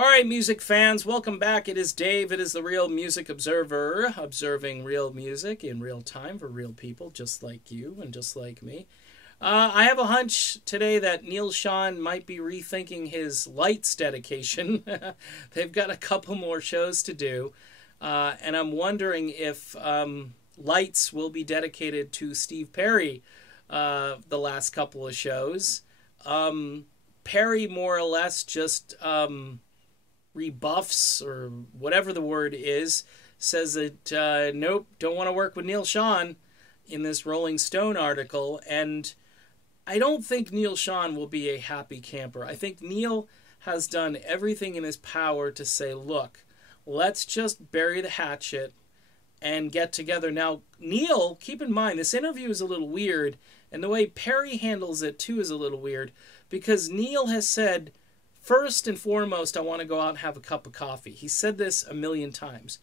All right, music fans, welcome back. It is Dave. It is the Real Music Observer, observing real music in real time for real people just like you and just like me. I have a hunch today that Neal Schon might be rethinking his Lights dedication. They've got a couple more shows to do, and I'm wondering if Lights will be dedicated to Steve Perry the last couple of shows. Perry more or less just rebuffs, or whatever the word is, says that nope, don't want to work with Neal Schon in this Rolling Stone article. And I don't think Neal Schon will be a happy camper. I think Neal has done everything in his power to say, look, let's just bury the hatchet and get together. Now, Neal, keep in mind, this interview is a little weird, and the way Perry handles it too is a little weird, because Neal has said, first and foremost, I want to go out and have a cup of coffee. He said this a million times.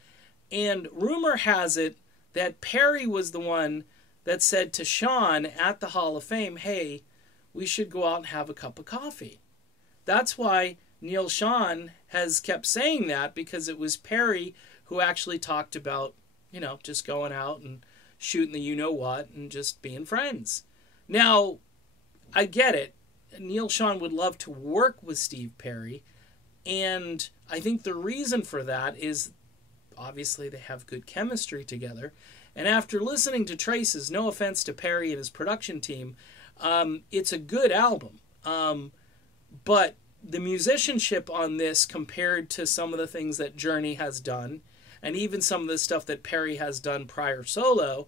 And rumor has it that Perry was the one that said to Schon at the Hall of Fame, hey, we should go out and have a cup of coffee. That's why Neal Schon has kept saying that, because it was Perry who actually talked about, you know, just going out and shooting the you-know-what and just being friends. Now, I get it. Neal Schon would love to work with Steve Perry, and I think the reason for that is obviously they have good chemistry together. And after listening to Traces, no offense to Perry and his production team, it's a good album. But the musicianship on this, compared to some of the things that Journey has done, and even some of the stuff that Perry has done prior solo,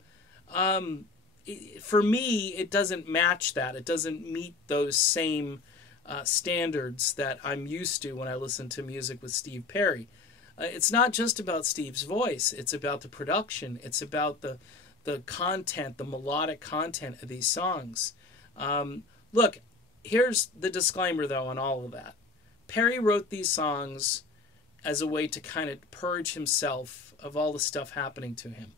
for me, it doesn't match that. It doesn't meet those same standards that I'm used to when I listen to music with Steve Perry. It's not just about Steve's voice. It's about the production. It's about the content, the melodic content of these songs. Look, here's the disclaimer, though, on all of that. Perry wrote these songs as a way to kind of purge himself of all the stuff happening to him.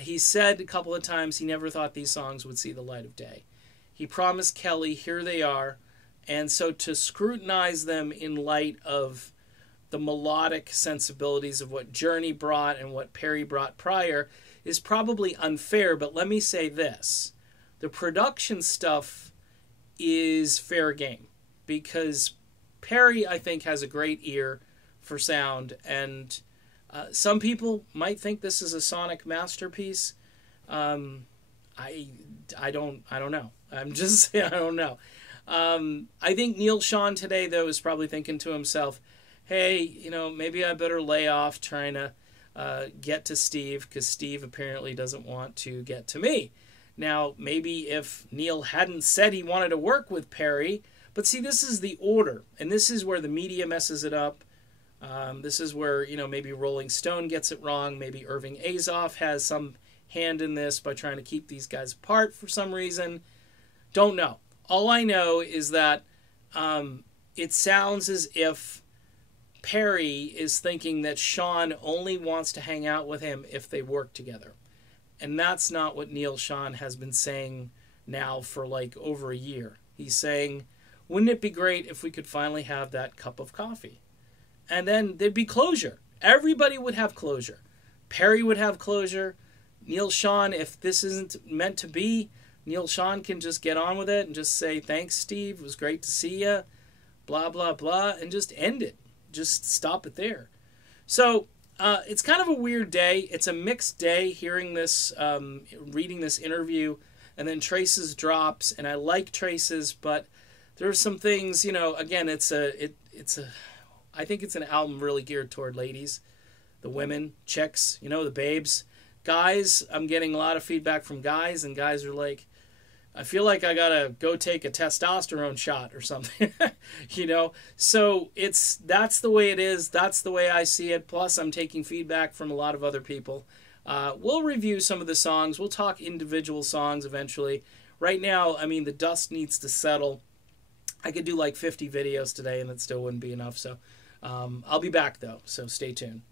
He said a couple of times he never thought these songs would see the light of day. He promised Kelly, here they are. And so to scrutinize them in light of the melodic sensibilities of what Journey brought and what Perry brought prior is probably unfair. But let me say this. The production stuff is fair game, because Perry, I think, has a great ear for sound, and some people might think this is a sonic masterpiece. I don't know. I'm just saying, I don't know. I think Neal Schon today, though, is probably thinking to himself, hey, you know, maybe I better lay off trying to get to Steve, because Steve apparently doesn't want to get to me. Now, maybe if Neal hadn't said he wanted to work with Perry, but see, this is the order, and this is where the media messes it up. This is where, you know, maybe Rolling Stone gets it wrong. Maybe Irving Azoff has some hand in this by trying to keep these guys apart for some reason. Don't know. All I know is that it sounds as if Perry is thinking that Schon only wants to hang out with him if they work together. And that's not what Neal Schon has been saying now for like over a year. He's saying, wouldn't it be great if we could finally have that cup of coffee? And then there'd be closure. Everybody would have closure. Perry would have closure. Neal Schon, if this isn't meant to be, Neal Schon can just get on with it and just say, thanks, Steve. It was great to see you. Blah, blah, blah. And just end it. Just stop it there. So it's kind of a weird day. It's a mixed day hearing this, reading this interview, and then Traces drops. And I like Traces, but there are some things, you know, again, I think it's an album really geared toward ladies, the women, chicks, you know, the babes. Guys, I'm getting a lot of feedback from guys, and guys are like, I feel like I gotta go take a testosterone shot or something, you know? So that's the way it is. That's the way I see it. Plus, I'm taking feedback from a lot of other people. We'll review some of the songs. We'll talk individual songs eventually. Right now, I mean, the dust needs to settle. I could do like 50 videos today, and it still wouldn't be enough. So I'll be back, though, so stay tuned.